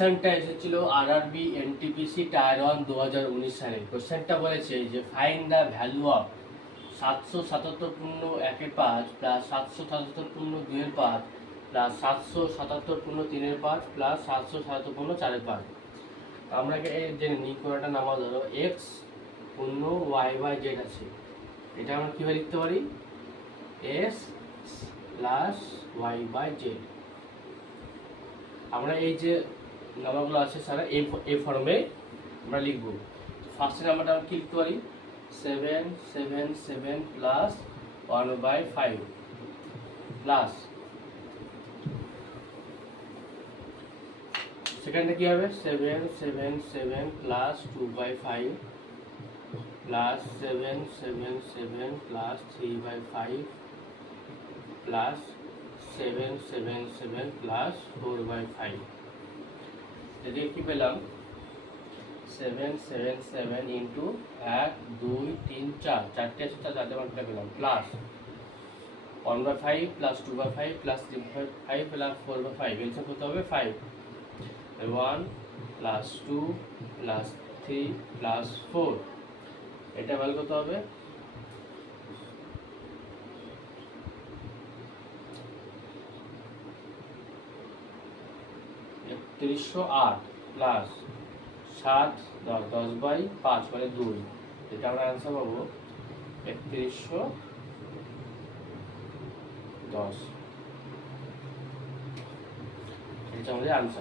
কোশ্চেনটা এসেছিল RRB NTPC tyre 1 2019 সালে। কোশ্চেনটা বলেছে যে ফাইন্ড দ্য ভ্যালু অফ 777 পূর্ণ 1/5 প্লাস 777 পূর্ণ 2/5 প্লাস 777 পূর্ণ 3/5 প্লাস 777 পূর্ণ 4/5। আমরা জেনে নিই কোনটা নামা ধরো এক্স পূর্ণ ওয়াই বাই জেড আছে, এটা আমরা কীভাবে লিখতে পারি? S plus Y by Z. আমরা এই যে নাম্বারগুলো আছে স্যার এই ফর্মে আমরা লিখব। ফার্স্ট নাম্বারটা আমরা কি লিখতে পারি? 777 প্লাস 1/5 প্লাস সেকেন্ডটা কি হবে? 777 plus 2/5 plus 777 plus 3/5 plus 777 plus 4/5। এদিকে কি পেলাম? 777 ইন্টু 1 2 3 4, চারটে আছে, চারটে মাত্রা পেলাম, plus 1/5 plus 2/5 plus 3/5 plus 4/5, LCM করতে হবে 5, 1 প্লাস 2 প্লাস 3 প্লাস 4, এটা ভ্যালু কত হবে? 3108 প্লাস 7 10/5 মানে 2, এটা আমরা অ্যান্সার পাবো 3110। এটা আমাদের অ্যান্সার।